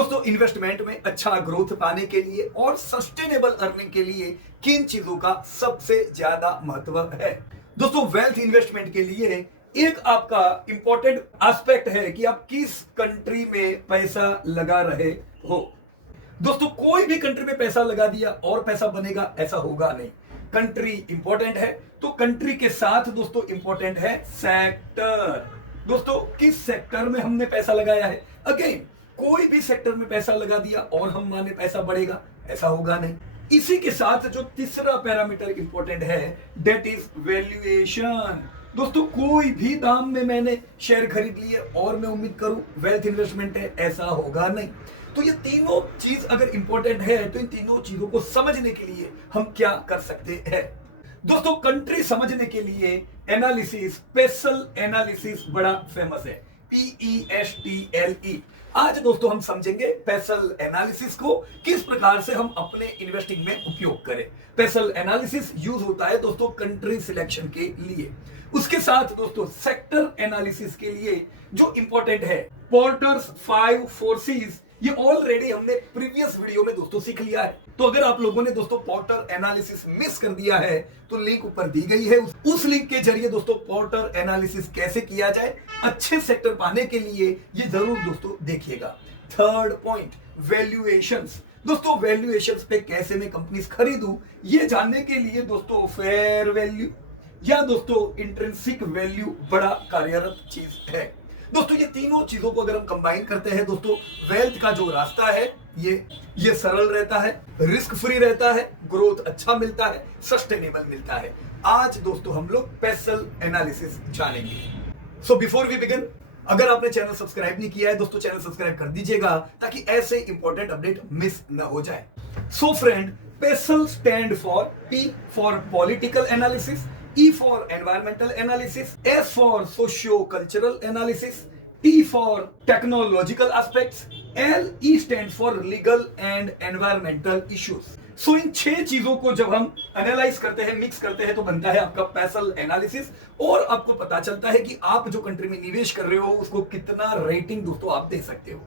दोस्तों इन्वेस्टमेंट में अच्छा ग्रोथ पाने के लिए और सस्टेनेबल अर्निंग के लिए किन चीजों का सबसे ज्यादा महत्व है? दोस्तों वेल्थ इन्वेस्टमेंट के लिए एक आपका इंपॉर्टेंट एस्पेक्ट है कि आप किस कंट्री में पैसा लगा रहे हो। दोस्तों कोई भी कंट्री में पैसा लगा दिया और पैसा बनेगा ऐसा होगा नहीं। कंट्री इंपॉर्टेंट है तो कंट्री के साथ दोस्तों इंपॉर्टेंट है सेक्टर। दोस्तों किस सेक्टर में हमने पैसा लगाया है। अगेन कोई भी सेक्टर में पैसा लगा दिया और हम माने पैसा बढ़ेगा ऐसा होगा नहीं। इसी के साथ जो तीसरा पैरामीटर इंपॉर्टेंट है दैट इज वैल्यूएशन। दोस्तों कोई भी दाम में मैंने शेयर खरीद लिए और मैं उम्मीद करूं वेल्थ इन्वेस्टमेंट है ऐसा होगा नहीं। तो ये तीनों चीज अगर इंपॉर्टेंट है तो इन तीनों चीजों को समझने के लिए हम क्या कर सकते हैं। दोस्तों कंट्री समझने के लिए एनालिसिस, स्पेशल एनालिसिस बड़ा फेमस है, PESTLE। आज दोस्तों हम समझेंगे स्पेशल एनालिसिस को किस प्रकार से हम अपने इन्वेस्टिंग में उपयोग करें। स्पेशल एनालिसिस यूज होता है दोस्तों कंट्री सिलेक्शन के लिए। उसके साथ दोस्तों सेक्टर एनालिसिस के लिए जो इंपॉर्टेंट है पोर्टर्स 5 फोर्सेस, ये ऑलरेडी हमने प्रीवियस वीडियो में दोस्तों सीख लिया है। तो अगर आप लोगों ने दोस्तों पोर्टर एनालिसिस मिस कर दिया है तो लिंक ऊपर दी गई है, उस लिंक के जरिए दोस्तों पोर्टर एनालिसिस कैसे किया जाए अच्छे सेक्टर पाने के लिए ये जरूर दोस्तों देखिएगा। Third point valuations. दोस्तों वैल्यूएशंस पे कैसे मैं कंपनीज खरीदूं ये जानने के लिए दोस्तों फेयर वैल्यू या दोस्तों इंट्रिंसिक वैल्यू बड़ा कार्यरत चीज है। दोस्तों ये तीनों चीजों को अगर हम कंबाइन करते हैं दोस्तों वेल्थ का जो रास्ता है ये सरल रहता है, रिस्क फ्री रहता है, ग्रोथ अच्छा मिलता है, सस्टेनेबल मिलता है। आज दोस्तों हम लोग स्पेशल एनालिसिस जानेंगे। सो बिफोर वी बिगिन, अगर आपने चैनल सब्सक्राइब नहीं किया है दोस्तों चैनल सब्सक्राइब कर दीजिएगा ताकि ऐसे इंपॉर्टेंट अपडेट मिस ना हो जाए। So friend, special stand for P for political analysis, E for environmental analysis, S for socio-cultural analysis, T for technological aspects, LE stands for legal and environmental issues. So इन 6 चीजों को जब हम analyse करते हैं, mix करते हैं तो बनता है आपका स्पेशल एनालिसिस और आपको पता चलता है कि आप जो कंट्री में निवेश कर रहे हो उसको कितना रेटिंग दोस्तों आप दे सकते हो।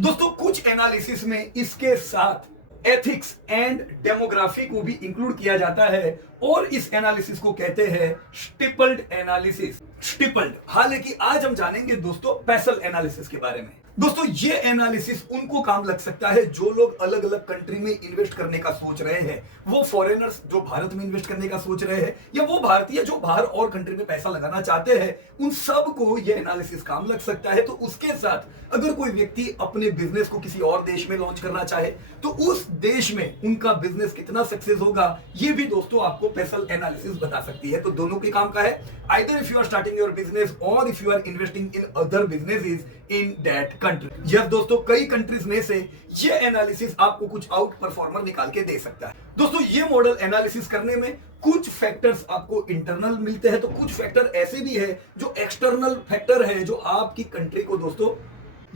दोस्तों कुछ एनालिसिस में इसके साथ एथिक्स एंड डेमोग्राफी को भी इंक्लूड किया जाता है और इस एनालिसिस को कहते हैं स्टिपल्ड एनालिसिस। स्टिपल्ड। हालांकि आज हम जानेंगे दोस्तों स्पेशल एनालिसिस के बारे में। दोस्तों ये एनालिसिस उनको काम लग सकता है जो लोग अलग अलग कंट्री में इन्वेस्ट करने का सोच रहे हैं, वो फॉरेनर्स जो भारत में इन्वेस्ट करने का सोच रहे हैं या वो भारतीय जो बाहर और कंट्री में पैसा लगाना चाहते हैं, उन सब को ये एनालिसिस काम लग सकता है। तो उसके साथ अगर कोई व्यक्ति अपने बिजनेस को किसी और देश में लॉन्च करना चाहे तो उस देश में उनका बिजनेस कितना सक्सेस होगा ये भी दोस्तों आपको स्पेशल एनालिसिस बता सकती है। तो दोनों के काम का है, either if you are starting your business or if you are investing in other businesses in that country. Yes दोस्तों कई कंट्रीज में से ये एनालिसिस आपको कुछ आउट परफॉर्मर निकाल के दे सकता है। दोस्तों ये मॉडल एनालिसिस करने में कुछ फैक्टर्स आपको इंटरनल मिलते हैं तो कुछ फैक्टर ऐसे भी है जो एक्सटर्नल फैक्टर है जो आपकी कंट्री को दोस्तों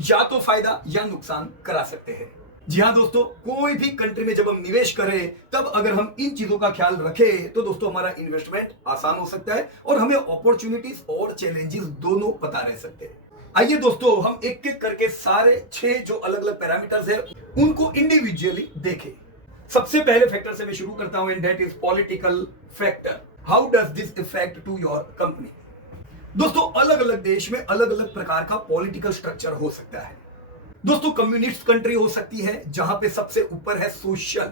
या तो फायदा या नुकसान करा सकते हैं। जी हाँ दोस्तों, कोई भी कंट्री में जब हम निवेश करें तब अगर हम इन चीजों का ख्याल रखें तो दोस्तों हमारा इन्वेस्टमेंट आसान हो सकता है और हमें अपॉर्चुनिटीज और चैलेंजेस दोनों पता रह सकते हैं। आइए दोस्तों हम एक एक करके सारे 6 जो अलग अलग पैरामीटर्स है उनको इंडिविजुअली देखें। सबसे पहले फैक्टर से मैं शुरू करता हूं and that is political factor. How does this effect to your company. दोस्तों अलग अलग देश में अलग अलग प्रकार का पॉलिटिकल स्ट्रक्चर हो सकता है। दोस्तों कम्युनिस्ट कंट्री हो सकती है जहां पे सबसे ऊपर है सोशल,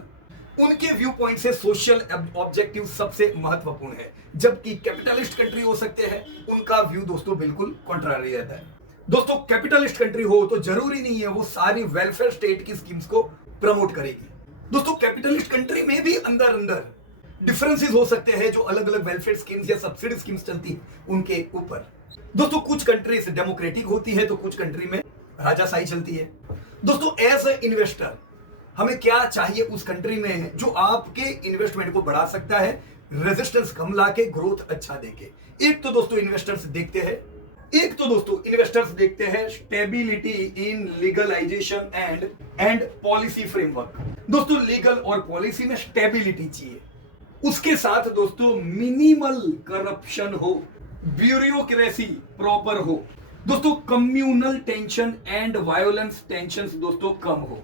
उनके व्यू पॉइंट से सोशल ऑब्जेक्टिव सबसे महत्वपूर्ण है, जबकि कैपिटलिस्ट कंट्री हो सकते हैं उनका व्यू दोस्तों बिल्कुल कॉन्ट्रारी रहता है। दोस्तों कैपिटलिस्ट कंट्री हो तो जरूरी नहीं है वो सारी वेलफेयर स्टेट की स्कीम्स को प्रमोट करेगी। दोस्तों कैपिटलिस्ट कंट्री में भी अंदर अंदर डिफरेंसेस हो सकते हैं जो अलग अलग वेलफेयर स्कीम्स या सब्सिडी स्कीम्स चलती है उनके ऊपर। दोस्तों कुछ कंट्रीज डेमोक्रेटिक होती है तो कुछ कंट्री में राजाशाही चलती है। दोस्तों एज ए इन्वेस्टर हमें क्या चाहिए उस कंट्री में जो आपके इन्वेस्टमेंट को बढ़ा सकता है, रेजिस्टेंस कम लाके ग्रोथ अच्छा देके। एक तो दोस्तों इन्वेस्टर्स देखते हैं stability in legalization and policy framework. दोस्तों लीगल और पॉलिसी में स्टेबिलिटी चाहिए, उसके साथ दोस्तों मिनिमल करप्शन हो, ब्यूरोक्रेसी प्रॉपर हो, दोस्तों communal tension and violence tension दोस्तों कम हो,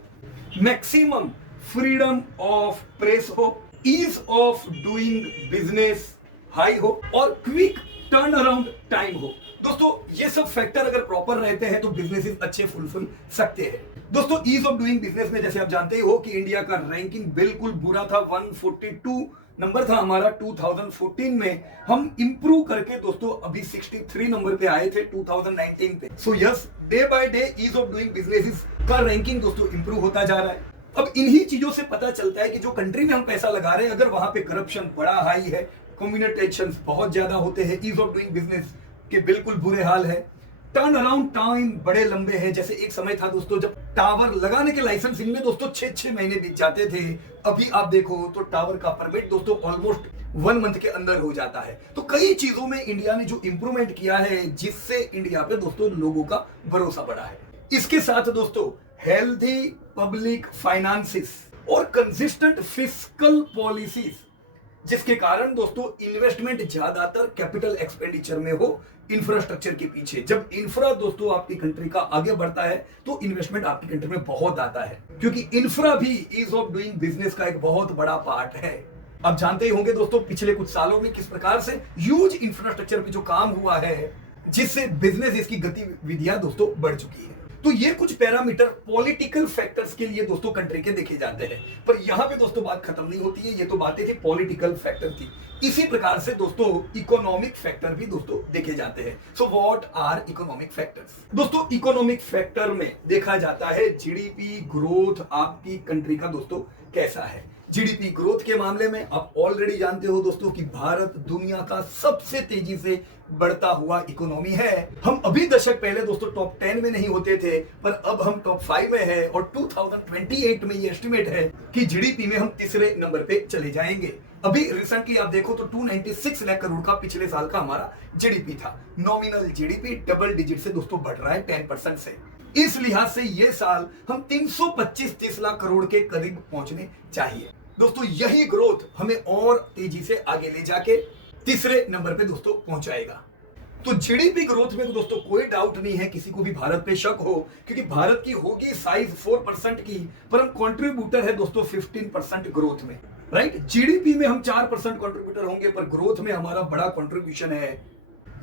मैक्सिमम फ्रीडम ऑफ प्रेस हो, ease of doing business high हो और क्विक टर्न अराउंड टाइम हो। दोस्तों ये सब फैक्टर अगर प्रॉपर रहते हैं तो बिजनेसेस अच्छे फुलफिल सकते हैं। दोस्तों ईज ऑफ डूइंग बिजनेस में जैसे आप जानते ही हो कि इंडिया का रैंकिंग बिल्कुल बुरा था, 142 नंबर था हमारा 2014 में। हम इंप्रूव करके दोस्तों अभी 63 नंबर पे आए थे 2019 पे। So yes, day by day ease of doing businesses का रैंकिंग दोस्तों इंप्रूव होता जा रहा है। अब इन्हीं चीजों से पता चलता है कि जो कंट्री में हम पैसा लगा रहे हैं अगर वहां पे करप्शन बड़ा हाई है, कम्युनल टेंशन बहुत ज्यादा होते हैं, ईज ऑफ डूइंग बिजनेस के बिल्कुल बुरे हाल है, टर्न अराउंड टाइम बड़े लंबे हैं। जैसे एक समय था दोस्तों जब टावर लगाने के लाइसेंस इनमें दोस्तों 6-6 महीने बीत जाते थे, अभी आप देखो तो टावर का परमिट दोस्तों ऑलमोस्ट 1 मंथ के अंदर हो जाता है। तो कई चीजों में इंडिया ने जो इंप्रूवमेंट किया है जिससे इंडिया पे दोस्तों लोगों का भरोसा बढ़ा है। इसके साथ दोस्तों हेल्दी पब्लिक फाइनेंसिस और कंसिस्टेंट फिस्कल पॉलिसीज, जिसके कारण दोस्तों इन्वेस्टमेंट ज्यादातर कैपिटल एक्सपेंडिचर में हो, इंफ्रास्ट्रक्चर के पीछे। जब इंफ्रा दोस्तों आपकी कंट्री का आगे बढ़ता है तो इन्वेस्टमेंट आपकी कंट्री में बहुत आता है, क्योंकि इंफ्रा भी ईज ऑफ डूइंग बिजनेस का एक बहुत बड़ा पार्ट है। आप जानते ही होंगे दोस्तों पिछले कुछ सालों में किस प्रकार से ह्यूज इंफ्रास्ट्रक्चर पे जो काम हुआ है, जिससे बिजनेस इसकी गतिविधियां दोस्तों बढ़ चुकी है। तो ये कुछ पैरामीटर पॉलिटिकल फैक्टर्स के लिए दोस्तों कंट्री के देखे जाते हैं, पर यहां पे दोस्तों बात खत्म नहीं होती है। ये तो बातें थी पॉलिटिकल फैक्टर की, इसी प्रकार से दोस्तों इकोनॉमिक फैक्टर भी दोस्तों देखे जाते हैं। So what are economic factors? दोस्तों इकोनॉमिक फैक्टर में देखा जाता है जीडीपी ग्रोथ आपकी कंट्री का दोस्तों कैसा है। जीडीपी ग्रोथ के मामले में आप ऑलरेडी जानते हो दोस्तों कि भारत दुनिया का सबसे तेजी से बढ़ता हुआ इकोनॉमी है। हम अभी दशक पहले दोस्तों टॉप 10 में नहीं होते थे, पर अब हम टॉप 5 में है और 2028 में ये एस्टिमेट है कि जीडीपी में हम तीसरे नंबर पे चले जाएंगे। अभी रिसेंटली आप देखो तो 296 लाख करोड़ का पिछले साल का हमारा जीडीपी था। नॉमिनल जीडीपी डबल डिजिट से दोस्तों बढ़ रहा है 10% से। इस लिहाज से ये साल हम 325-30 लाख करोड़ के करीब पहुंचने चाहिए। दोस्तों यही ग्रोथ हमें और तेजी से आगे ले जाके तीसरे नंबर पे दोस्तों पहुंचाएगा। तो जीडीपी ग्रोथ में तो दोस्तों कोई डाउट नहीं है, किसी को भी भारत पे शक हो, क्योंकि भारत की होगी साइज 4% की, पर हम कंट्रीब्यूटर है दोस्तों 15% ग्रोथ में, राइट। जीडीपी में हम 4% कंट्रीब्यूटर होंगे, पर ग्रोथ में हमारा बड़ा कंट्रीब्यूशन है।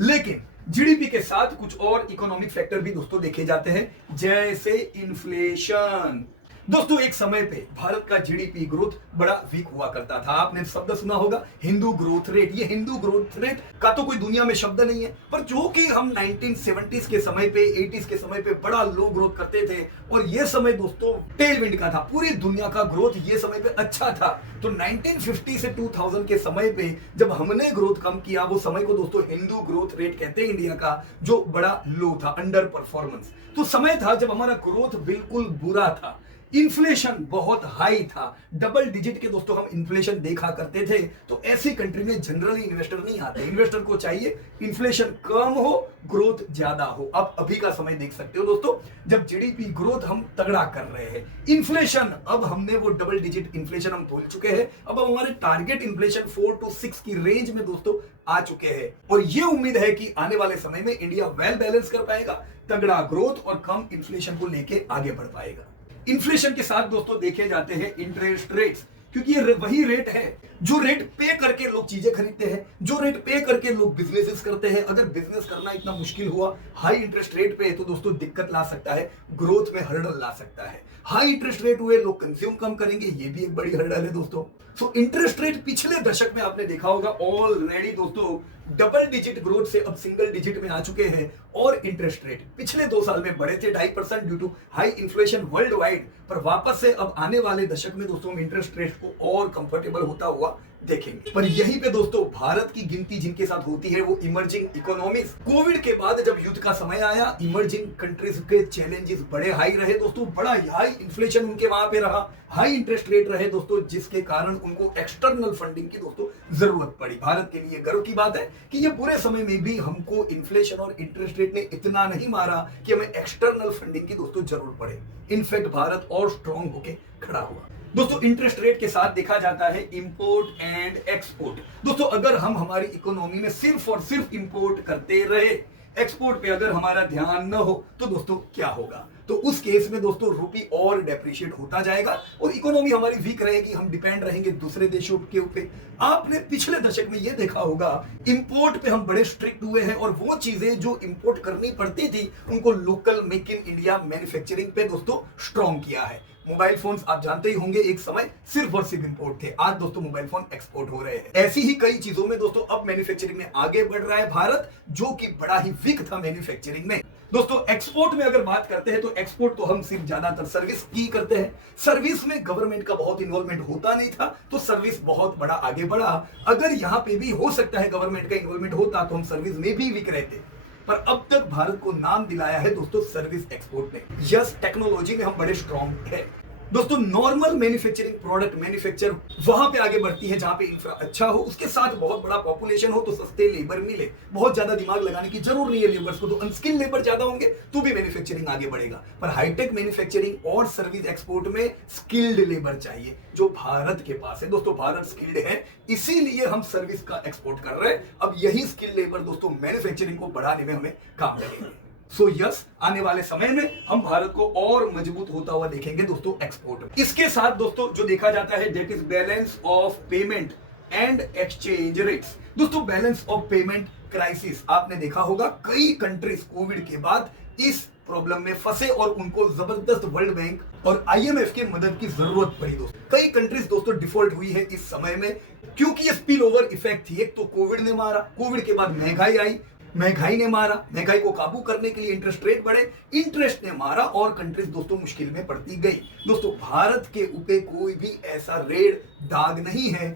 लेकिन जीडीपी के साथ कुछ और इकोनॉमिक फैक्टर भी दोस्तों देखे जाते हैं, जैसे इन्फ्लेशन। दोस्तों एक समय पे भारत का जीडीपी ग्रोथ बड़ा वीक हुआ करता था। आपने शब्द सुना होगा हिंदू ग्रोथ रेट। ये हिंदू ग्रोथ रेट का तो कोई दुनिया में शब्द नहीं है, पर जो कि हम 1970s के समय पे 80s के समय पे बड़ा लो ग्रोथ करते थे, और ये समय दोस्तों टेल विंड का था, पूरी दुनिया का ग्रोथ ये समय पे अच्छा था। तो 1950 से 2000 के समय पे जब हमने ग्रोथ कम किया, वो समय को दोस्तों हिंदू ग्रोथ रेट कहते हैं इंडिया का, जो बड़ा लो था, अंडर परफॉर्मेंस। तो समय था जब हमारा ग्रोथ बिल्कुल बुरा था, इन्फ्लेशन बहुत हाई था, डबल डिजिट के दोस्तों हम इन्फ्लेशन देखा करते थे। तो ऐसी कंट्री में जनरली इन्वेस्टर नहीं आते। इन्वेस्टर को चाहिए इन्फ्लेशन कम हो, ग्रोथ ज्यादा हो। आप अभी का समय देख सकते हो दोस्तों, जब जीडीपी ग्रोथ हम तगड़ा कर रहे हैं, इन्फ्लेशन अब हमने वो डबल डिजिट इन्फ्लेशन हम भूल चुके हैं। अब हमारे टारगेट इन्फ्लेशन 4 to 6 की रेंज में दोस्तों आ चुके हैं, और ये उम्मीद है कि आने वाले समय में इंडिया वेल बैलेंस कर पाएगा, तगड़ा ग्रोथ और कम इन्फ्लेशन को लेके आगे बढ़ पाएगा। इन्फ्लेशन के साथ दोस्तों देखे जाते हैं इंटरेस्ट रेट्स, क्योंकि ये वही रेट है जो रेट पे करके लोग चीजें खरीदते हैं, जो रेट पे करके लोग बिजनेसेस करते हैं। अगर बिजनेस करना इतना मुश्किल हुआ हाई इंटरेस्ट रेट पे, तो दोस्तों दिक्कत ला सकता है, ग्रोथ में हर्डल ला सकता है। हाई इंटरेस्ट रेट हुए लोग कंज्यूम कम करेंगे, ये भी एक बड़ी हर्डल है दोस्तों। सो इंटरेस्ट रेट पिछले दशक में आपने देखा होगा ऑलरेडी दोस्तों डबल डिजिट ग्रोथ से अब सिंगल डिजिट में आ चुके हैं, और इंटरेस्ट रेट पिछले 2 साल में बढ़े थे 2.5% due to high inflation world wide, पर वापस से अब आने वाले दशक में दोस्तों हम इंटरेस्ट रेट को और कंफर्टेबल होता हुआ देखेंगे। पर यहीं पे दोस्तों भारत की गिनती जिनके साथ होती है वो इमर्जिंग इकोनॉमीज। कोविड के बाद जब युद्ध का समय आया, इमर्जिंग कंट्रीज के चैलेंजेस बड़े हाई रहे दोस्तों, बड़ा हाई इन्फ्लेशन उनके वहां पे रहा, हाई इंटरेस्ट रेट रहे दोस्तों, जिसके कारण उनको एक्सटर्नल फंडिंग की दोस्तों जरूरत पड़ी। भारत के लिए गर्व की बात है कि ये बुरे समय में भी हमको इन्फ्लेशन और इंटरेस्ट रेट ने इतना नहीं मारा कि हमें एक्सटर्नल फंडिंग की दोस्तों जरूरत पड़े। इनफैक्ट भारत और स्ट्रॉन्ग होके खड़ा हुआ। दोस्तों इंटरेस्ट रेट के साथ देखा जाता है इंपोर्ट एंड एक्सपोर्ट। दोस्तों अगर हम हमारी इकोनॉमी में सिर्फ और सिर्फ इंपोर्ट करते रहे, एक्सपोर्ट पे अगर हमारा ध्यान न हो तो दोस्तों क्या होगा? तो उस केस में दोस्तों रुपी और डेप्रिशिएट होता जाएगा और इकोनॉमी हमारी वीक रहेगी, हम डिपेंड रहेंगे दूसरे देशों के ऊपर। आपने पिछले दशक में यह देखा होगा, इंपोर्ट पे हम बड़े स्ट्रिक्ट हुए हैं और वो चीजें जो इंपोर्ट करनी पड़ती थी उनको local make in India manufacturing पे दोस्तों स्ट्रॉन्ग किया है। मोबाइल फोन्स आप जानते ही होंगे, एक समय सिर्फ और सिर्फ इंपोर्ट थे, आज दोस्तों मोबाइल फोन एक्सपोर्ट हो रहे हैं। ऐसी ही कई चीजों में दोस्तों अब मैन्युफैक्चरिंग में आगे बढ़ रहा है भारत, जो कि बड़ा ही वीक था मैन्युफैक्चरिंग में। दोस्तों एक्सपोर्ट में अगर बात करते हैं तो एक्सपोर्ट तो हम सिर्फ ज्यादातर सर्विस की करते हैं। सर्विस में गवर्नमेंट का बहुत इन्वॉल्वमेंट होता नहीं था, तो सर्विस बहुत बड़ा आगे बढ़ा। अगर यहां पे भी हो सकता है गवर्नमेंट का इन्वॉल्वमेंट होता तो हम सर्विस में भी वीक रहते, पर अब तक भारत को नाम दिलाया है दोस्तों सर्विस एक्सपोर्ट ने। यस, टेक्नोलॉजी में हम बड़े स्ट्रॉन्ग है दोस्तों। नॉर्मल मैन्युफैक्चरिंग प्रोडक्ट मैन्युफैक्चर वहां पे आगे बढ़ती है जहां पे इंफ्रा अच्छा हो, उसके साथ बहुत बड़ा पॉपुलेशन हो, तो सस्ते लेबर मिले, बहुत ज्यादा दिमाग लगाने की जरूर नहीं है लेबर्स को, तो अनस्किल्ड लेबर ज्यादा होंगे तो भी मैन्युफैक्चरिंग आगे बढ़ेगा। पर हाईटेक मैन्युफैक्चरिंग और सर्विस एक्सपोर्ट में स्किल्ड लेबर चाहिए, जो भारत के पास है दोस्तों। भारत स्किल्ड है, इसीलिए हम सर्विस का एक्सपोर्ट कर रहे हैं। अब यही स्किल्ड लेबर दोस्तों मैन्युफैक्चरिंग को बढ़ाने में हमें काम लगेंगे। सो यस, आने वाले समय में हम भारत को और मजबूत होता हुआ देखेंगे दोस्तों एक्सपोर्ट में। इसके साथ दोस्तों जो देखा जाता है that is balance of payment and exchange rates. दोस्तों बैलेंस ऑफ पेमेंट क्राइसिस आपने देखा होगा, कई कंट्रीज कोविड के बाद इस प्रॉब्लम में फंसे और उनको जबरदस्त वर्ल्ड बैंक और आईएमएफ की मदद की जरूरत पड़ी दोस्तों। कई कंट्रीज दोस्तों डिफॉल्ट हुई है इस समय में, क्योंकि ये स्पिल ओवर इफेक्ट थी। एक तो कोविड ने मारा, कोविड के बाद महंगाई आई, महंगाई ने मारा, महंगाई को काबू करने के लिए इंटरेस्ट रेट बढ़े, इंटरेस्ट ने मारा और कंट्रीज दोस्तों मुश्किल में पड़ती गई। दोस्तों भारत के ऊपर कोई भी ऐसा रेड दाग नहीं है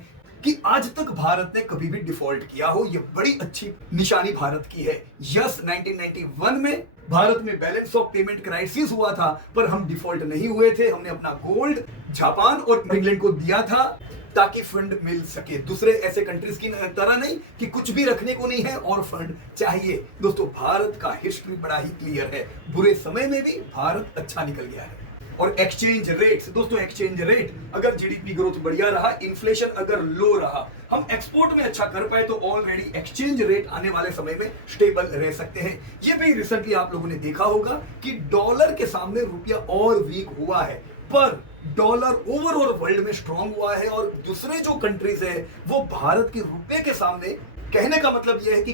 कि आज तक भारत ने कभी भी डिफॉल्ट किया हो, यह बड़ी अच्छी निशानी भारत की है। यस, 1991 में भारत में बैलेंस ऑफ पेमेंट क्राइसिस हुआ था, पर हम डिफॉल्ट नहीं हुए थे। हमने अपना गोल्ड जापान और इंग्लैंड को दिया था ताकि फंड मिल सके, दूसरे ऐसे कंट्रीज की तरह नहीं कि कुछ भी रखने को नहीं है और फंड चाहिए। दोस्तों भारत का हिस्ट्री बड़ा ही क्लियर है, बुरे समय में भी भारत अच्छा निकल गया है। और एक्सचेंज रेट्स दोस्तों, एक्सचेंज रेट अगर जीडीपी ग्रोथ बढ़िया रहा, इन्फ्लेशन अगर लो रहा, हम एक्सपोर्ट में अच्छा कर पाए तो ऑलरेडी एक्सचेंज रेट आने वाले समय में स्टेबल रह सकते हैं। ये भी रिसेंटली आप लोगों ने देखा होगा कि डॉलर के सामने रुपया और वीक हुआ है, पर डॉलर ओवरऑल वर्ल्ड में स्ट्रांग हुआ है और दूसरे जो कंट्रीज है वो भारत के रुपए के सामने, कहने का मतलब यह है कि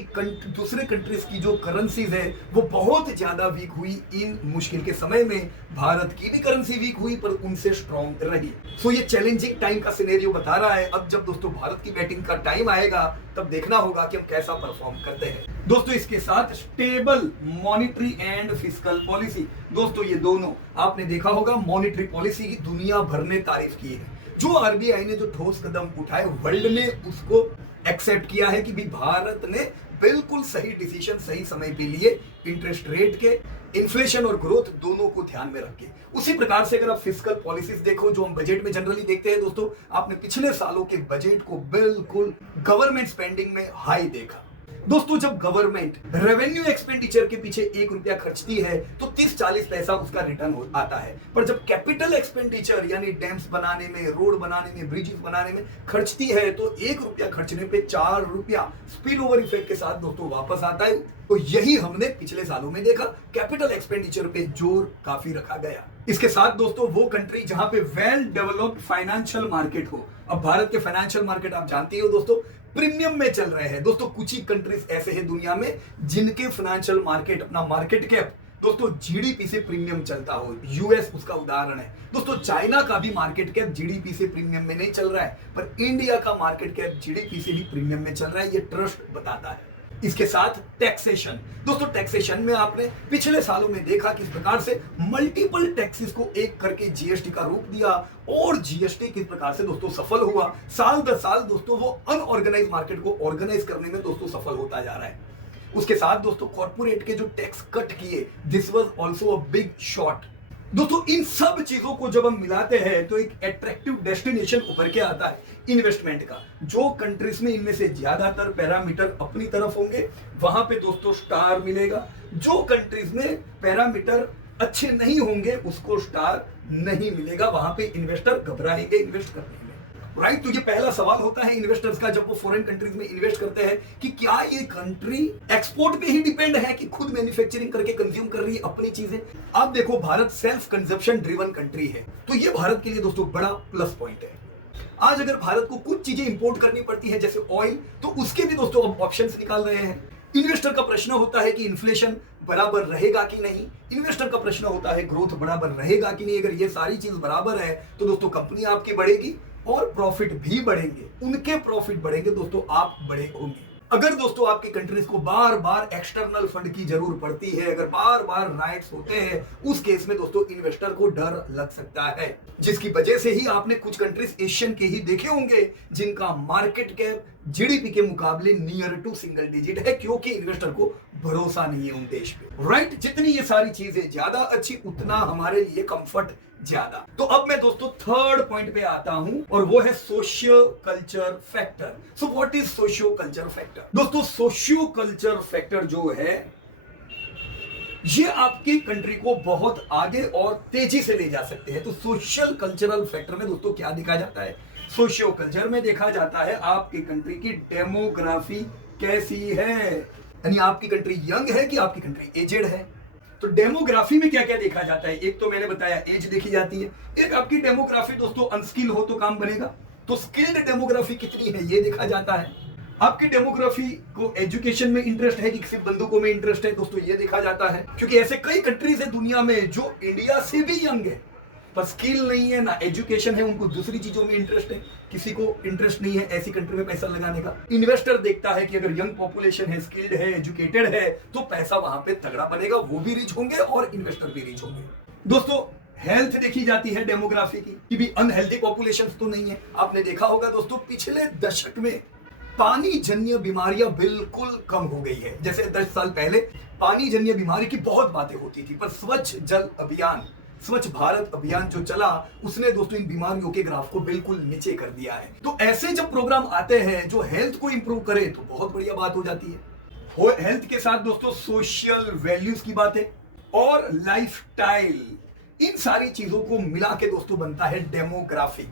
दूसरे कंट्रीज की जो करेंसीज है वो बहुत ज्यादा वीक हुई। इन मुश्किल के समय में भारत की भी करेंसी वीक हुई पर उनसे स्ट्रांग रही। सो ये चैलेंजिंग टाइम का सिनेरियो बता रहा है। अब जब दोस्तों भारत की बैटिंग का टाइम आएगा तब देखना होगा कि हम कैसा परफॉर्म करते हैं। दोस्तों इसके साथ stable monetary and fiscal policy, दोस्तों ये दोनों आपने देखा होगा, मॉनिटरी पॉलिसी की दुनिया भर ने तारीफ की है। जो आरबीआई ने जो ठोस कदम उठाए, वर्ल्ड ने उसको एक्सेप्ट किया है कि भी भारत ने बिल्कुल सही डिसीजन सही समय पे लिए, इंटरेस्ट रेट के, इन्फ्लेशन और ग्रोथ दोनों को ध्यान में रख के। उसी प्रकार से अगर आप फिस्कल पॉलिसीज देखो जो हम बजट में जनरली देखते हैं दोस्तों, आपने पिछले सालों के बजट को बिल्कुल गवर्नमेंट स्पेंडिंग में हाई देखा। दोस्तों जब गवर्नमेंट रेवेन्यू एक्सपेंडिचर के पीछे 1 रुपया खर्चती है तो 30-40 पैसा उसका रिटर्न आता है, पर जब कैपिटल एक्सपेंडिचर यानी डैम्स बनाने में, रोड बनाने में, ब्रिजेस बनाने में खर्चती है तो 1 रुपया खर्चने पे 4 रुपया स्पिल ओवर इफेक्ट के साथ दोस्तों वापस आता है। तो यही हमने पिछले सालों में देखा, कैपिटल एक्सपेंडिचर पे जोर काफी रखा गया। इसके साथ दोस्तों वो कंट्री जहां पे वेल डेवलप्ड फाइनेंशियल मार्केट हो, अब भारत के फाइनेंशियल मार्केट आप जानते हो दोस्तों प्रीमियम में चल रहे हैं। दोस्तों कुछ ही कंट्रीज ऐसे हैं दुनिया में जिनके फाइनेंशियल मार्केट, अपना मार्केट कैप दोस्तों जीडीपी से प्रीमियम चलता हो। यूएस उसका उदाहरण है। दोस्तों चाइना का भी मार्केट कैप जीडीपी से प्रीमियम में नहीं चल रहा है, पर इंडिया का मार्केट कैप जीडीपी से भी प्रीमियम में चल रहा है, ये ट्रस्ट बताता है। इसके साथ टैक्सेशन, दोस्तों टैक्सेशन में आपने पिछले सालों में देखा किस प्रकार से मल्टीपल टैक्सेस को एक करके जीएसटी का रूप दिया और जीएसटी किस प्रकार से दोस्तों सफल हुआ। साल दर साल दोस्तों वो अनऑर्गेनाइज मार्केट को ऑर्गेनाइज करने में दोस्तों सफल होता जा रहा है। उसके साथ दोस्तों कॉर्पोरेट के जो टैक्स कट किए, this was also a big shot. दोस्तों इन सब चीजों को जब हम मिलाते हैं तो एक अट्रैक्टिव डेस्टिनेशन उभर के आता है इन्वेस्टमेंट का। जो कंट्रीज में इनमें से ज्यादातर पैरामीटर अपनी तरफ होंगे वहां पे दोस्तों स्टार मिलेगा, जो कंट्रीज में पैरामीटर अच्छे नहीं होंगे उसको स्टार नहीं मिलेगा, वहां पे इन्वेस्टर घबराएंगे इन्वेस्ट करने में। राइट। तो ये पहला सवाल होता है इन्वेस्टर्स का जब वो फॉरेन कंट्रीज में इन्वेस्ट करते हैं कि क्या ये कंट्री एक्सपोर्ट पे ही डिपेंड है कि खुद मैन्युफैक्चरिंग करके कंज्यूम कर रही है अपनी चीजें। आप देखो Bharat self consumption driven country है, तो ये भारत के लिए दोस्तों बड़ा प्लस पॉइंट है। आज अगर भारत को कुछ चीजें इंपोर्ट करनी पड़ती है जैसे ऑयल, तो उसके भी दोस्तों अब ऑप्शंस निकाल रहे हैं। इन्वेस्टर का प्रश्न होता है कि इन्फ्लेशन बराबर रहेगा कि नहीं, इन्वेस्टर का प्रश्न होता है ग्रोथ बराबर रहेगा कि नहीं। अगर ये सारी चीज बराबर है तो दोस्तों कंपनी आपकी बढ़ेगी और प्रॉफिट भी बढ़ेंगे, उनके प्रॉफिट बढ़ेंगे दोस्तों, आप बड़े होंगे। अगर दोस्तों आपकी कंट्रीज को बार बार एक्सटर्नल फंड की जरूरत पड़ती है, अगर बार बार राइट्स होते हैं, उस केस में दोस्तों इन्वेस्टर को डर लग सकता है, जिसकी वजह से ही आपने कुछ कंट्रीज एशियन के ही देखे होंगे जिनका मार्केट कैप जीडीपी के मुकाबले नियर टू सिंगल डिजिट है, क्योंकि इन्वेस्टर को भरोसा नहीं है उन देश पे। राइट। जितनी ये सारी चीजें ज्यादा अच्छी उतना हमारे लिए कंफर्ट ज्यादा। तो अब मैं दोस्तों थर्ड पॉइंट पे आता हूं और वो है socio culture factor. So what is socio culture factor? दोस्तों सोशियो कल्चर फैक्टर जो है ये आपकी कंट्री को बहुत आगे और तेजी से ले जा सकते हैं। तो सोशल कल्चरल फैक्टर में दोस्तों क्या देखा जाता है? सोशियो कल्चर में देखा जाता है आपकी कंट्री की डेमोग्राफी कैसी है, यानी आपकी कंट्री यंग है कि आपकी कंट्री एजेड है। तो डेमोग्राफी में क्या क्या देखा जाता है? एक तो मैंने बताया एज देखी जाती है, एक आपकी डेमोग्राफी दोस्तों अनस्किल हो तो काम बनेगा, तो स्किल्ड डेमोग्राफी कितनी है ये देखा जाता है। आपकी डेमोग्राफी को एजुकेशन में इंटरेस्ट है कि सिर्फ बंदूकों में इंटरेस्ट है दोस्तों, ये देखा जाता है, क्योंकि ऐसे कई कंट्रीज है दुनिया में जो इंडिया से भी यंग है पर स्किल नहीं है ना एजुकेशन है, उनको दूसरी चीजों में इंटरेस्ट है, किसी को इंटरेस्ट नहीं है ऐसी कंट्री में पैसा लगाने का। इन्वेस्टर देखता है कि अगर यंग पॉपुलेशन है, स्किल्ड है, एजुकेटेड है, तो पैसा वहां पे तगड़ा बनेगा, वो भी रिच होंगे और इन्वेस्टर भी रिच होंगे। दोस्तों हेल्थ देखी जाती है डेमोग्राफी की कि भी अनहेल्दी पॉपुलेशन तो नहीं है। आपने देखा होगा दोस्तों पिछले दशक में पानी जन्य बीमारियां बिल्कुल कम हो गई है। जैसे 10 साल पहले पानी जन्य बीमारी की बहुत बातें होती थी, पर स्वच्छ जल अभियान, स्वच्छ भारत अभियान जो चला उसने दोस्तों इन बीमारियों के ग्राफ को बिल्कुल नीचे कर दिया है। तो ऐसे जब प्रोग्राम आते हैं जो हेल्थ को इंप्रूव करे तो बहुत बढ़िया बात हो जाती है। हेल्थ के साथ दोस्तों सोशल वैल्यूज की बातें और लाइफस्टाइल, इन सारी चीजों को मिला के दोस्तों बनता है डेमोग्राफी।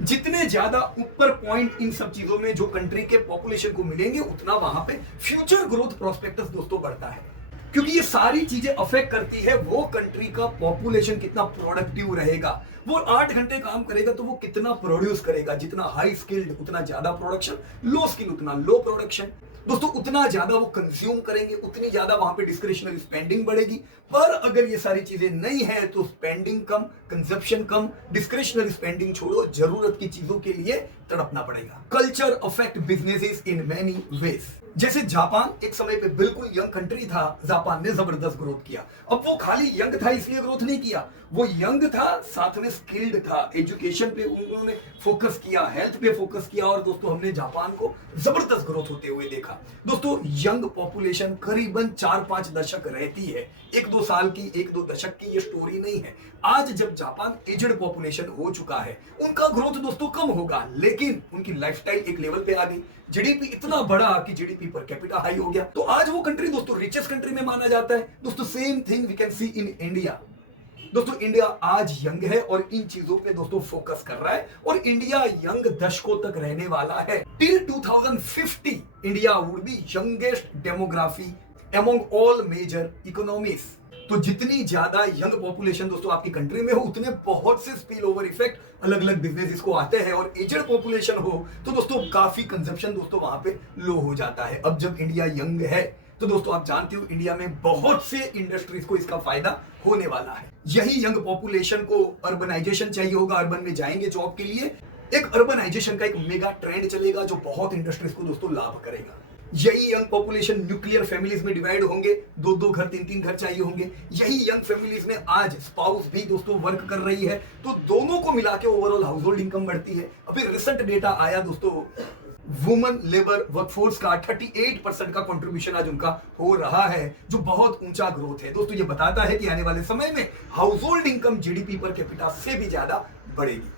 जितने ज्यादा ऊपर पॉइंट इन सब चीजों में जो कंट्री के पॉपुलेशन को मिलेंगे उतना वहां पे फ्यूचर ग्रोथ प्रोस्पेक्टस दोस्तों बढ़ता है, क्योंकि ये सारी चीजें अफेक्ट करती है वो कंट्री का पॉपुलेशन कितना प्रोडक्टिव रहेगा। वो 8 घंटे काम करेगा तो वो कितना प्रोड्यूस करेगा, जितना हाई स्किल्ड उतना ज्यादा प्रोडक्शन, लो स्किल उतना लो प्रोडक्शन। दोस्तों उतना ज्यादा वो कंज्यूम करेंगे उतनी ज्यादा वहां पे डिस्क्रिशनरी स्पेंडिंग बढ़ेगी। पर अगर ये सारी चीजें नहीं है तो स्पेंडिंग कम, कंजप्शन कम, डिस्क्रिशनरी स्पेंडिंग छोड़ो, जरूरत की चीजों के लिए तड़पना पड़ेगा। Culture affect businesses in many ways. जैसे जापान एक समय पे बिल्कुल यंग कंट्री था, जापान ने जबरदस्त ग्रोथ किया। अब वो खाली यंग था इसलिए ग्रोथ नहीं किया, वो यंग था साथ में स्किल्ड था, एजुकेशन पे उन्होंने फोकस किया, हेल्थ पे फोकस किया और दोस्तों हमने जापान को जबरदस्त ग्रोथ होते हुए देखा। दोस्तों यंग पॉपुलेशन करीबन 4-5 दशक रहती है, 1-2 साल की, 1-2 दशक की ये स्टोरी नहीं है। आज जब जापान एजड पॉपुलेशन हो चुका है उनका ग्रोथ दोस्तों कम होगा, लेकिन उनकी लाइफस्टाइल एक लेवल पे आ गई, जीडीपी इतना बड़ा कि जीडीपी पर कैपिटा हाई हो गया, तो आज वो कंट्री दोस्तों रिचेस्ट कंट्री में माना जाता है। दोस्तों same thing we can see in India. दोस्तों इंडिया आज यंग है और इन चीजों पे दोस्तों फोकस कर रहा है और इंडिया यंग दशकों तक रहने वाला है। Till 2050 India would be youngest demography among all major economies. तो जितनी ज्यादा यंग पॉपुलेशन दोस्तों आपकी कंट्री में हो उतने बहुत से स्पिल ओवर इफेक्ट अलग अलग बिजनेसेस को आते हैं, और एजड पॉपुलेशन हो तो दोस्तों काफी कंजप्शन दोस्तों वहां पे लो हो जाता है। अब जब इंडिया यंग है तो दोस्तों आप जानते हो इंडिया में बहुत से इंडस्ट्रीज को इसका फायदा होने वाला है। यही यंग पॉपुलेशन को अर्बनाइजेशन चाहिए होगा, अर्बन में जाएंगे जॉब के लिए, एक अर्बनाइजेशन का एक मेगा ट्रेंड चलेगा जो बहुत इंडस्ट्रीज को दोस्तों लाभ करेगा। यही यंग पॉपुलेशन न्यूक्लियर फैमिलीज में डिवाइड होंगे, 2-2 घर 3-3 घर चाहिए होंगे। यही यंग फैमिलीज में आज स्पाउस भी दोस्तों वर्क कर रही है, तो दोनों को मिला के ओवरऑल हाउस होल्ड इनकम बढ़ती है। अभी रिसेंट डेटा आया दोस्तों, वुमेन लेबर वर्कफोर्स का 38% का कंट्रीब्यूशन आज उनका हो रहा है, जो बहुत ऊंचा ग्रोथ है। दोस्तों ये बताता है कि आने वाले समय में house hold income GDP per capita से भी ज्यादा बढ़ेगी।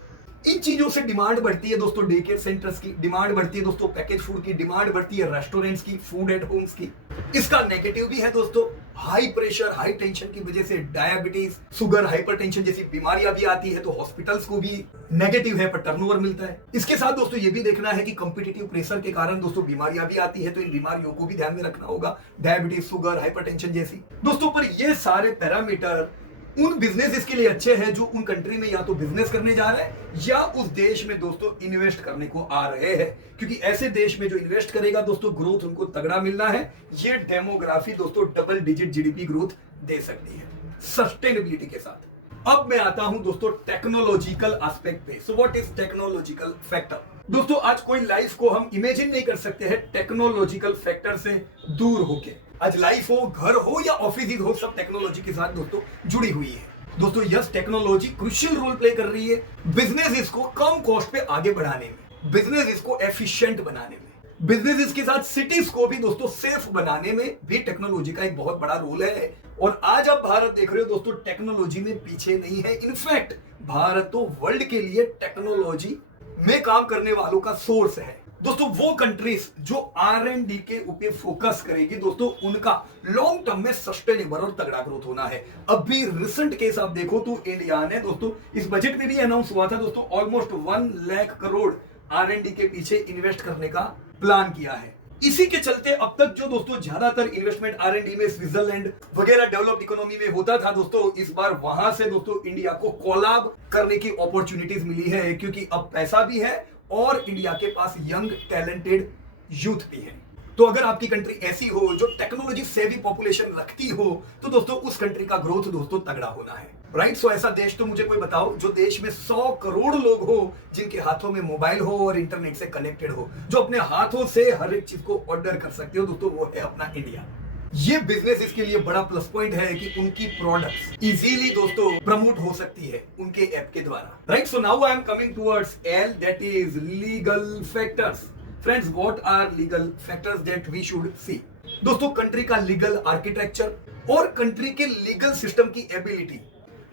इन चीजों से डिमांड बढ़ती है दोस्तों, डे केयर सेंटर्स की डिमांड बढ़ती है दोस्तों, पैकेज फूड की डिमांड बढ़ती है, रेस्टोरेंट्स की, फूड एट होम्स की। इसका नेगेटिव भी है दोस्तों, हाई प्रेशर हाई टेंशन की वजह से डायबिटीज शुगर हाइपरटेंशन जैसी बीमारियां भी आती है, तो हॉस्पिटल्स को भी नेगेटिव है पर टर्नओवर मिलता है। इसके साथ दोस्तों ये भी देखना है कि कॉम्पिटिटिव प्रेशर के कारण दोस्तों बीमारियां भी आती है, तो इन बीमारियों को भी ध्यान में रखना होगा, डायबिटीज शुगर हाइपरटेंशन जैसी दोस्तों। पर ये सारे पैरामीटर उन बिजनेसेस के लिए अच्छे हैं जो उन कंट्री में या तो बिजनेस करने जा रहे हैं या उस देश में दोस्तों इन्वेस्ट करने को आ रहे हैं, क्योंकि ऐसे देश में जो इन्वेस्ट करेगा दोस्तों ग्रोथ उनको तगड़ा मिलना है। ये डेमोग्राफी दोस्तों डबल डिजिट जीडीपी ग्रोथ दे सकती है सस्टेनेबिलिटी के साथ। अब मैं आता हूं दोस्तों टेक्नोलॉजिकल एस्पेक्ट पे। So what is technological factor? दोस्तों आज कोई लाइफ को हम इमेजिन नहीं कर सकते हैं टेक्नोलॉजिकल फैक्टर से दूर होके। आज लाइफ हो, घर हो या ऑफिस हो, सब टेक्नोलॉजी के साथ दोस्तों जुड़ी हुई है। दोस्तों yes, technology crucial role play कर रही है बिजनेस इसको कम कॉस्ट पे आगे बढ़ाने में, बिजनेस इसको एफिशिएंट बनाने में, बिजनेस के साथ सिटीज को भी दोस्तों सेफ बनाने में भी टेक्नोलॉजी का एक बहुत बड़ा रोल है। और आज आप भारत देख रहे हो दोस्तों टेक्नोलॉजी में पीछे नहीं है, इनफैक्ट भारत तो वर्ल्ड के लिए टेक्नोलॉजी में काम करने वालों का सोर्स है। दोस्तों वो कंट्रीज जो R&D के ऊपर फोकस करेगी दोस्तों उनका लॉन्ग टर्म में सस्टेनेबल और तगड़ा ग्रोथ होना है। अभी रिसेंट केस आप देखो तो इंडिया ने दोस्तों इस बजट में भी अनाउंस हुआ था दोस्तों ऑलमोस्ट 1 लाख करोड़ R&D के पीछे इन्वेस्ट करने का प्लान किया है। इसी के चलते अब तक जो दोस्तों ज्यादातर इन्वेस्टमेंट R&D में स्विट्जरलैंड वगैरह डेवलप्ड इकोनॉमी में होता था दोस्तों, इस बार वहां से दोस्तों इंडिया को कोलैब करने की अपॉर्चुनिटीज मिली है, क्योंकि अब पैसा भी है और इंडिया के पास यंग टैलेंटेड यूथ भी है। तो अगर आपकी कंट्री ऐसी हो जो टेक्नोलॉजी सेवी पॉपुलेशन रखती हो तो दोस्तों उस कंट्री का ग्रोथ दोस्तों तगड़ा होना है, राइट। सो ऐसा देश तो मुझे कोई बताओ जो देश में 100 करोड़ लोग हो जिनके हाथों में मोबाइल हो और इंटरनेट से कनेक्टेड हो, जो अपने हाथों से हर एक चीज को ऑर्डर कर सकते हो दोस्तों, वो है अपना इंडिया। ये बिजनेस इसके लिए बड़ा प्लस पॉइंट है कि उनकी प्रोडक्ट्स इजीली दोस्तों प्रमोट हो सकती है उनके ऐप के द्वारा, right. So now I am coming towards L, that is legal factors. Friends, what are legal factors that we should see? दोस्तों कंट्री का लीगल आर्किटेक्चर और कंट्री के लीगल सिस्टम की एबिलिटी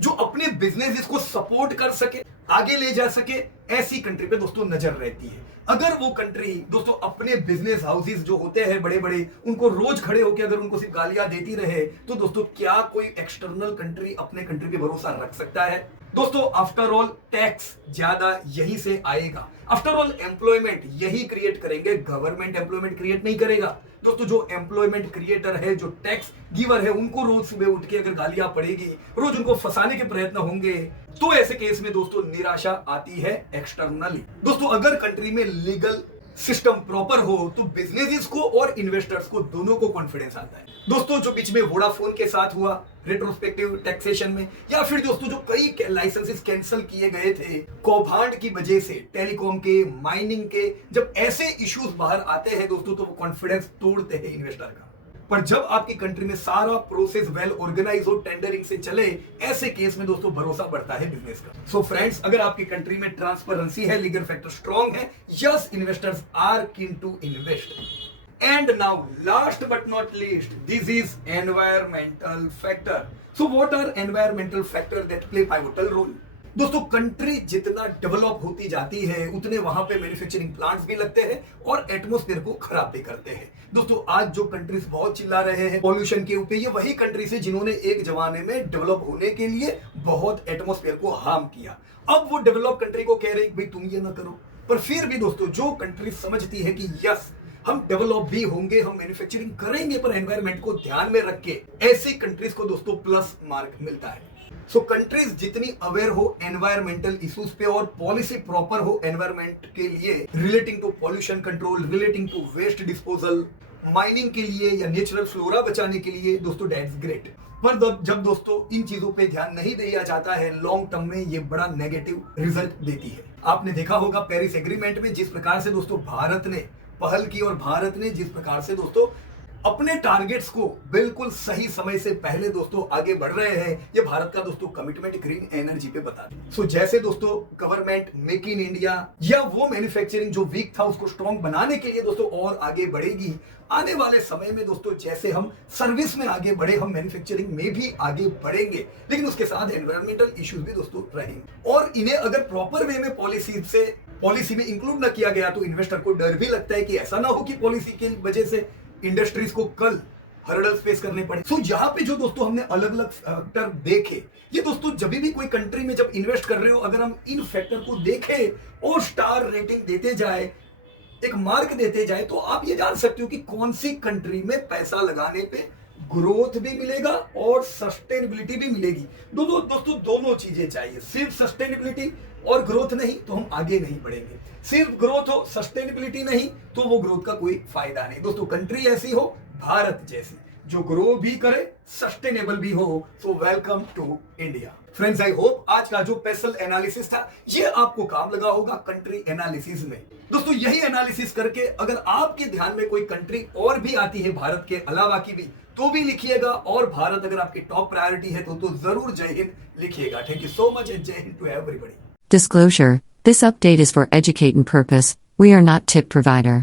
जो अपने बिजनेस को सपोर्ट कर सके, आगे ले जा सके, ऐसी कंट्री पे दोस्तों नजर रहती है। अगर वो कंट्री दोस्तों अपने बिजनेस हाउसेस जो होते हैं बड़े बड़े, उनको रोज खड़े होकर अगर उनको सिर्फ गालियां देती रहे तो दोस्तों क्या कोई एक्सटर्नल कंट्री अपने कंट्री पे भरोसा रख सकता है? दोस्तों आफ्टर ऑल टैक्स ज्यादा यहीं से आएगा, आफ्टर ऑल एम्प्लॉयमेंट यही क्रिएट करेंगे, गवर्नमेंट एम्प्लॉयमेंट क्रिएट नहीं करेगा। दोस्तों जो एम्प्लॉयमेंट क्रिएटर है, जो टैक्स गिवर है, उनको रोज सुबह उठ के अगर गालियां पड़ेगी, रोज उनको फंसाने के प्रयत्न होंगे, तो ऐसे केस में दोस्तों निराशा आती है एक्सटर्नली। दोस्तों अगर कंट्री में लीगल सिस्टम प्रॉपर हो तो बिजनेसेस को और इन्वेस्टर्स को दोनों को कॉन्फिडेंस आता है। दोस्तों जो बीच में वोडाफोन के साथ हुआ रेट्रोस्पेक्टिव टैक्सेशन में, या फिर दोस्तों जो कई लाइसेंसेस कैंसिल किए गए थे कौभांड की वजह से, टेलीकॉम के, माइनिंग के, जब ऐसे इश्यूज बाहर आते हैं दोस्तों तो वो कॉन्फिडेंस तोड़ते हैं इन्वेस्टर का। पर जब आपकी कंट्री में सारा प्रोसेस वेल ऑर्गेनाइज हो, टेंडरिंग से चले, ऐसे केस में दोस्तों भरोसा बढ़ता है बिजनेस का। सो फ्रेंड्स, अगर आपकी कंट्री में ट्रांसपेरेंसी है, लीगल फैक्टर स्ट्रांग है, yes investors are keen to invest. And now, last but not least, this is environmental factor. So what are environmental factors that play pivotal role? दोस्तों country जितना develop होती जाती है उतने वहां पे मैन्युफैक्चरिंग प्लांट्स भी लगते हैं और एटमॉस्फेयर को खराब भी करते हैं। दोस्तों आज जो कंट्रीज बहुत चिल्ला रहे हैं पॉल्यूशन के ऊपर, ये वही कंट्रीज है जिन्होंने एक जमाने में डेवलप होने के लिए बहुत एटमॉस्फेयर को हार्म किया। अब वो डेवलप कंट्री को कह रहे हैं भाई तुम ये ना करो। पर फिर भी दोस्तों जो कंट्री समझती है कि यस हम डेवलप भी होंगे, हम मैन्युफैक्चरिंग करेंगे पर एनवायरनमेंट को ध्यान में रख के, ऐसी कंट्रीज को दोस्तों प्लस मार्क मिलता है। सो कंट्रीज जितनी अवेयर हो एनवायरमेंटल इश्यूज पे और पॉलिसी प्रॉपर हो एनवायरमेंट के लिए, relating to pollution control, relating to waste disposal, mining के लिए या नेचुरल फ्लोरा बचाने के लिए, दोस्तों दैट्स ग्रेट। पर जब दोस्तों इन चीजों पे ध्यान नहीं दिया जाता है, लॉन्ग टर्म में ये बड़ा नेगेटिव रिजल्ट देती है। आपने देखा होगा पेरिस एग्रीमेंट में जिस प्रकार से दोस्तों भारत ने पहल की और भारत ने जिस प्रकार से दोस्तों अपने टारगेट्स को बिल्कुल सही समय से पहले दोस्तों आगे बढ़ रहे हैं, ये भारत का दोस्तों कमिटमेंट ग्रीन एनर्जी पे बता दें। सो जैसे दोस्तों गवर्नमेंट मेक इन इंडिया या वो मैन्युफैक्चरिंग जो वीक था उसको स्ट्रॉन्ग बनाने के लिए दोस्तों और आगे बढ़ेगी, आने वाले समय में दोस्तों जैसे हम सर्विस में आगे बढ़े, हम मैन्युफैक्चरिंग में भी आगे बढ़ेंगे, लेकिन उसके साथ एनवायरमेंटल इश्यूज भी दोस्तों रहेंगे। और इन्हें अगर प्रॉपर वे में पॉलिसी में इंक्लूड न किया गया तो इन्वेस्टर को डर भी लगता है कि ऐसा ना हो कि पॉलिसी की वजह से इंडस्ट्रीज को कल हर्डल्स फेस करने पड़े। सो यहाँ पे जो दोस्तों हमने अलग अलग फैक्टर देखे, ये दोस्तों जब भी कोई कंट्री में जब इन्वेस्ट कर रहे हो, अगर हम इन फैक्टर को देखें और स्टार रेटिंग देते जाए, एक मार्क देते जाए, तो आप ये जान सकते हो कि कौन सी कंट्री में पैसा लगाने पे ग्रोथ भी मिलेगा और सस्टेनेबिलिटी भी मिलेगी। दोस्तों दोनों चीजें चाहिए, सिर्फ सस्टेनेबिलिटी और ग्रोथ नहीं तो हम आगे नहीं बढ़ेंगे, सिर्फ ग्रोथ हो सस्टेनेबिलिटी नहीं तो वो ग्रोथ का कोई फायदा नहीं। दोस्तों कंट्री ऐसी हो भारत जैसी जो ग्रो भी करे, सस्टेनेबल भी हो। So welcome to India. Friends, I hope आज का जो पेसल एनालिसिस था ये आपको काम लगा होगा कंट्री एनालिसिस में। दोस्तों यही एनालिसिस करके अगर आपके ध्यान में कोई कंट्री और भी आती है भारत के अलावा की भी, तो भी लिखिएगा, और भारत अगर आपकी टॉप प्रायोरिटी है तो जरूर जय हिंद लिखिएगा। Thank you so much and जय हिंद to everybody. Disclosure: This update is for educating purpose. We are not tip provider.